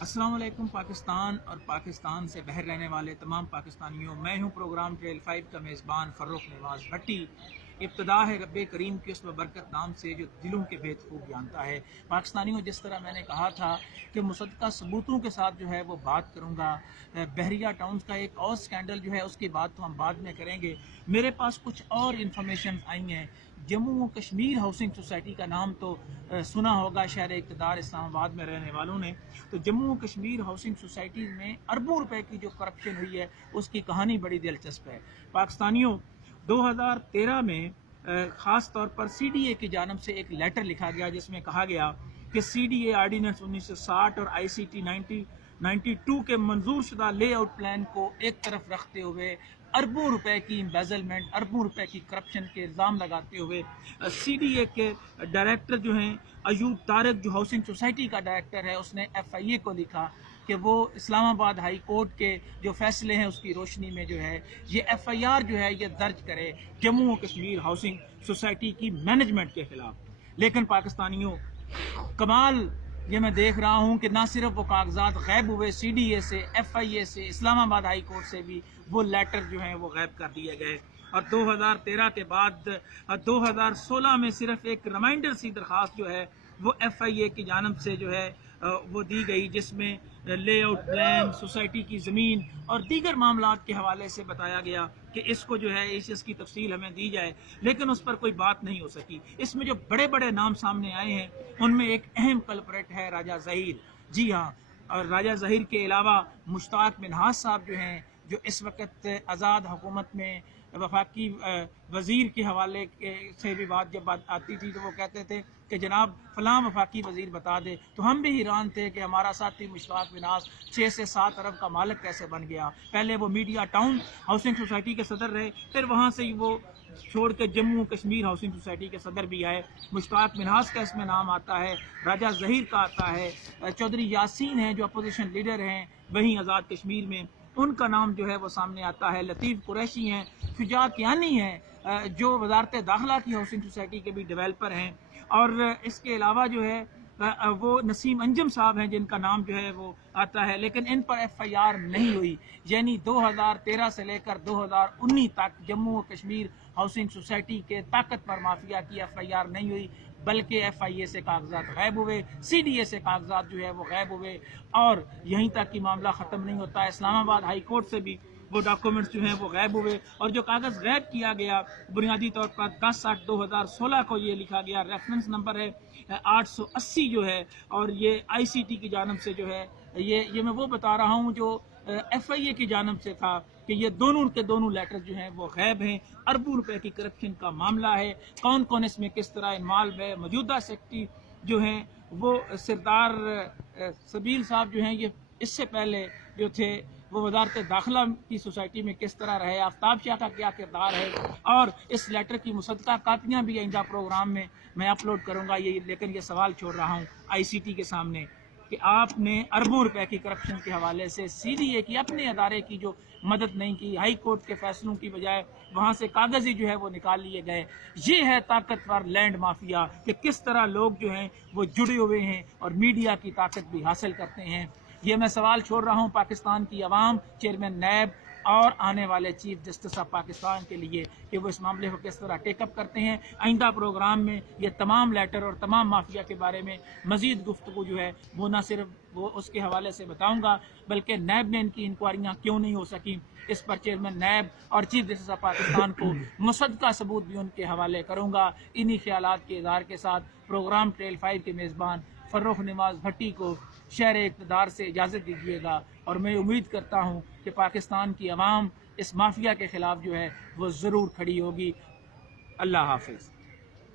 السلام علیکم پاکستان اور پاکستان سے باہر رہنے والے تمام پاکستانیوں، میں ہوں پروگرام ٹریل 5 کا میزبان فروخ نواز بھٹی۔ ابتدا ہے رب کریم کی اس ببرکت نام سے جو دلوں کے بھید خوب جانتا ہے۔ پاکستانیوں، جس طرح میں نے کہا تھا کہ مصدقہ ثبوتوں کے ساتھ جو ہے وہ بات کروں گا، بحریہ ٹاؤنز کا ایک اور سکینڈل جو ہے اس کی بات تو ہم بعد میں کریں گے۔ میرے پاس کچھ اور انفارمیشن آئی ہیں۔ جموں و کشمیر ہاؤسنگ سوسائٹی کا نام تو سنا ہوگا شہر اقتدار اسلام آباد میں رہنے والوں نے۔ تو جموں و کشمیر ہاؤسنگ سوسائٹی میں اربوں روپے کی جو کرپشن ہوئی ہے اس کی کہانی بڑی دلچسپ ہے۔ پاکستانیوں، 2013 میں خاص طور پر سی ڈی اے کی جانب سے ایک لیٹر لکھا گیا جس میں کہا گیا کہ سی ڈی اے آرڈیننس 1960 اور آئی سی ٹی 92 کے منظور شدہ لے آؤٹ پلان کو ایک طرف رکھتے ہوئے اربوں روپے کی امبیزلمنٹ، اربوں روپے کی کرپشن کے الزام لگاتے ہوئے سی ڈی اے کے ڈائریکٹر جو ہیں ایوب طارق، جو ہاؤسنگ سوسائٹی کا ڈائریکٹر ہے، اس نے ایف آئی اے کو لکھا کہ وہ اسلام آباد ہائی کورٹ کے جو فیصلے ہیں اس کی روشنی میں جو ہے یہ ایف آئی آر جو ہے یہ درج کرے جموں و کشمیر ہاؤسنگ سوسائٹی کی مینجمنٹ کے خلاف۔ لیکن پاکستانیوں، کمال یہ میں دیکھ رہا ہوں کہ نہ صرف وہ کاغذات غائب ہوئے سی ڈی اے سے، ایف آئی اے سے، اسلام آباد ہائی کورٹ سے بھی وہ لیٹر جو ہیں وہ غائب کر دیے گئے۔ اور 2013 کے بعد 2016 میں صرف ایک ریمائنڈر سی درخواست جو ہے وہ ایف آئی اے کی جانب سے جو ہے وہ دی گئی، جس میں لے آؤٹ پلان، سوسائٹی کی زمین اور دیگر معاملات کے حوالے سے بتایا گیا کہ اس کو جو ہے اس کی تفصیل ہمیں دی جائے، لیکن اس پر کوئی بات نہیں ہو سکی۔ اس میں جو بڑے بڑے نام سامنے آئے ہیں ان میں ایک اہم کلپریٹ ہے راجہ ظہیر۔ جی ہاں، اور راجہ ظہیر کے علاوہ مشتاق منہاس صاحب جو ہیں، جو اس وقت آزاد حکومت میں وفاقی وزیر کے حوالے سے بھی بات جب آتی تھی تو وہ کہتے تھے کہ جناب فلاں وفاقی وزیر بتا دے، تو ہم بھی حیران تھے کہ ہمارا ساتھی مشتاق منہاس 6 سے 7 ارب کا مالک کیسے بن گیا۔ پہلے وہ میڈیا ٹاؤن ہاؤسنگ سوسائٹی کے صدر رہے، پھر وہاں سے وہ چھوڑ کے جموں کشمیر ہاؤسنگ سوسائٹی کے صدر بھی آئے۔ مشتاق منہاس کا اس میں نام آتا ہے، راجہ ظہیر کا آتا ہے، چودھری یاسین ہیں جو اپوزیشن لیڈر ہیں وہیں آزاد کشمیر میں، ان کا نام جو ہے وہ سامنے آتا ہے۔ لطیف قریشی ہیں، شجاع کیانی ہیں جو وزارت داخلہ کی ہاؤسنگ سوسائٹی کے بھی ڈیولپر ہیں، اور اس کے علاوہ جو ہے وہ نسیم انجم صاحب ہیں جن کا نام جو ہے وہ آتا ہے، لیکن ان پر ایف آئی آر نہیں ہوئی۔ یعنی 2013 سے لے کر 2019 تک جموں و کشمیر ہاؤسنگ سوسائٹی کے طاقتور مافیا کی ایف آئی آر نہیں ہوئی، بلکہ ایف آئی اے سے کاغذات غائب ہوئے، سی ڈی اے سے کاغذات جو ہے وہ غائب ہوئے، اور یہیں تک کہ معاملہ ختم نہیں ہوتا، اسلام آباد ہائی کورٹ سے بھی وہ ڈاکومنٹس جو ہیں وہ غائب ہوئے۔ اور جو کاغذ غائب کیا گیا بنیادی طور پر 10/8/2016 کو یہ لکھا گیا، ریفرنس نمبر ہے 880 جو ہے، اور یہ آئی سی ٹی کی جانب سے جو ہے یہ میں وہ بتا رہا ہوں جو ایف آئی اے کی جانب سے تھا کہ یہ دونوں کے دونوں لیٹر جو ہیں وہ غائب ہیں۔ اربوں روپے کی کرپشن کا معاملہ ہے، کون کون اس میں کس طرح انوالو ہے۔ موجودہ سیکرٹری جو ہیں وہ سردار سبیل صاحب جو ہیں، یہ اس سے پہلے جو تھے وہ وزارت داخلہ کی سوسائٹی میں کس طرح رہے، آفتاب شاہ کا کیا کردار ہے، اور اس لیٹر کی مصدقہ کاپیاں بھی آئندہ پروگرام میں اپلوڈ کروں گا۔ لیکن یہ سوال چھوڑ رہا ہوں آئی سی ٹی کے سامنے کہ آپ نے اربوں روپے کی کرپشن کے حوالے سے سی ڈی اے کی، اپنے ادارے کی جو مدد نہیں کی، ہائی کورٹ کے فیصلوں کی بجائے وہاں سے کاغذ ہی جو ہے وہ نکال لیے گئے۔ یہ ہے طاقتور لینڈ مافیا کہ کس طرح لوگ جو ہیں وہ جڑے ہوئے ہیں اور میڈیا کی طاقت بھی حاصل کرتے ہیں۔ یہ میں سوال چھوڑ رہا ہوں پاکستان کی عوام، چیئرمین نیب اور آنے والے چیف جسٹس آف پاکستان کے لیے کہ وہ اس معاملے کو کس طرح ٹیک اپ کرتے ہیں۔ آئندہ پروگرام میں یہ تمام لیٹر اور تمام مافیا کے بارے میں مزید گفتگو جو ہے وہ نہ صرف وہ اس کے حوالے سے بتاؤں گا، بلکہ نیب میں ان کی انکوائریاں کیوں نہیں ہو سکیں، اس پر چیئرمین نیب اور چیف جسٹس آف پاکستان کو مصدقہ ثبوت بھی ان کے حوالے کروں گا۔ انہی خیالات کے اظہار کے ساتھ پروگرام ٹریل 5 کے میزبان فروخ نواز بھٹی کو شہر اقتدار سے اجازت دیجیے گا، اور میں امید کرتا ہوں کہ پاکستان کی عوام اس مافیا کے خلاف جو ہے وہ ضرور کھڑی ہوگی۔ اللہ حافظ۔